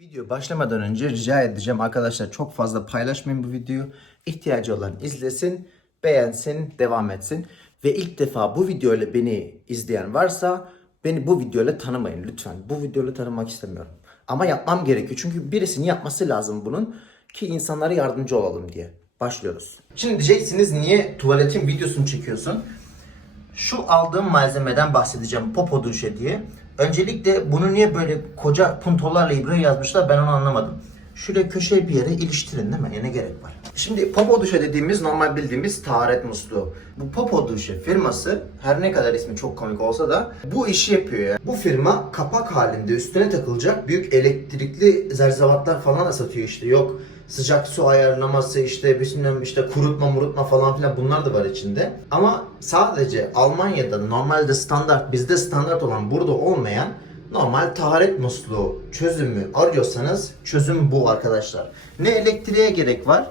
Video başlamadan önce rica edeceğim arkadaşlar çok fazla paylaşmayın bu videoyu. İhtiyacı olan izlesin, beğensin, devam etsin. Ve ilk defa bu videoyla beni izleyen varsa beni bu videoyla tanımayın lütfen. Bu videoyla tanımak istemiyorum. Ama yapmam gerekiyor çünkü birisinin yapması lazım bunun ki insanlara yardımcı olalım diye. Başlıyoruz. Şimdi diyeceksiniz niye tuvaletin videosunu çekiyorsun? Şu aldığım malzemeden bahsedeceğim Popo Duşe diye. Öncelikle bunu niye böyle koca puntolarla ibre yazmışlar ben onu anlamadım. Şöyle köşeye bir yere iliştirin değil mi? Ya ne gerek var? Şimdi Popo Duşe dediğimiz normal bildiğimiz taharet musluğu. Bu Popo Duşe firması her ne kadar ismi çok komik olsa da bu işi yapıyor ya. Bu firma kapak halinde üstüne takılacak büyük elektrikli zerzevatlar falan da satıyor işte. Yok sıcak su ayarlaması işte bilmem işte kurutma murutma falan filan bunlar da var içinde. Ama sadece Almanya'da normalde standart bizde standart olan burada olmayan normal taharet musluğu çözümü arıyorsanız çözüm bu arkadaşlar. Ne elektriğe gerek var?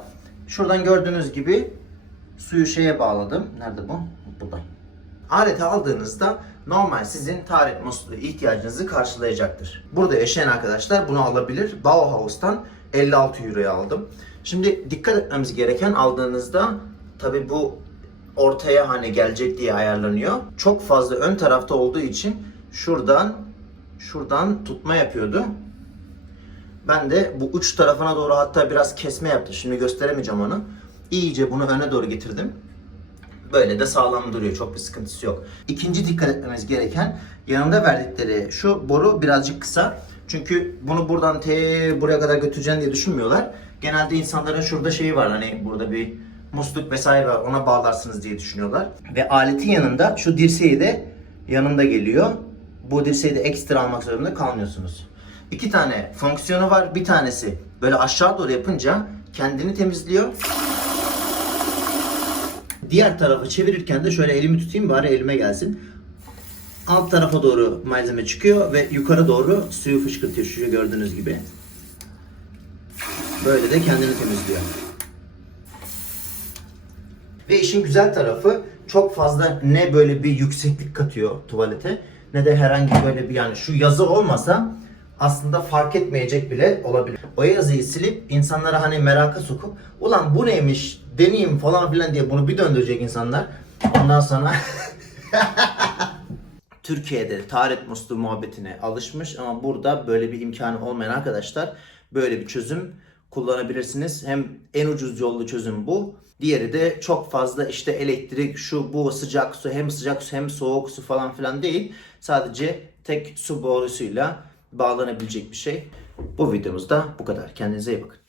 Şuradan gördüğünüz gibi suyu şeye bağladım. Nerede bu? Burada. Aleti aldığınızda normal sizin taharet musluğu ihtiyacınızı karşılayacaktır. Burada yaşayan arkadaşlar bunu alabilir. Bauhaus'tan 56 euroya aldım. Şimdi dikkat etmemiz gereken aldığınızda tabi bu ortaya hani gelecek diye ayarlanıyor. Çok fazla ön tarafta olduğu için şuradan şuradan tutma yapıyordu. Ben de bu uç tarafına doğru hatta biraz kesme yaptım. Şimdi gösteremeyeceğim onu. İyice bunu öne doğru getirdim. Böyle de sağlam duruyor. Çok bir sıkıntısı yok. İkinci dikkat etmemiz gereken yanında verdikleri şu boru birazcık kısa. Çünkü bunu buradan te buraya kadar götüreceğini diye düşünmüyorlar. Genelde insanların şurada şeyi var hani burada bir musluk vesaire var ona bağlarsınız diye düşünüyorlar. Ve aletin yanında şu dirseği de yanında geliyor. Bu dirseği de ekstra almak zorunda kalmıyorsunuz. İki tane fonksiyonu var. Bir tanesi böyle aşağı doğru yapınca kendini temizliyor. Diğer tarafı çevirirken de şöyle elimi tutayım bari elime gelsin. Alt tarafa doğru malzeme çıkıyor ve yukarı doğru suyu fışkırtıyor şu gördüğünüz gibi. Böyle de kendini temizliyor. Ve işin güzel tarafı çok fazla ne böyle bir yükseklik katıyor tuvalete ne de herhangi böyle bir yani şu yazı olmasa aslında fark etmeyecek bile olabilir. O yazıyı silip insanlara hani meraka sokup ulan bu neymiş deneyeyim falan filan diye bunu bir döndürecek insanlar. Ondan sonra Türkiye'de taharet musluğu muhabbetine alışmış ama burada böyle bir imkanı olmayan arkadaşlar böyle bir çözüm kullanabilirsiniz. Hem en ucuz yollu çözüm bu. Diğeri de çok fazla işte elektrik, şu bu sıcak su hem sıcak su hem soğuk su falan filan değil. Sadece tek su borusuyla bağlanabilecek bir şey. Bu videomuzda bu kadar. Kendinize iyi bakın.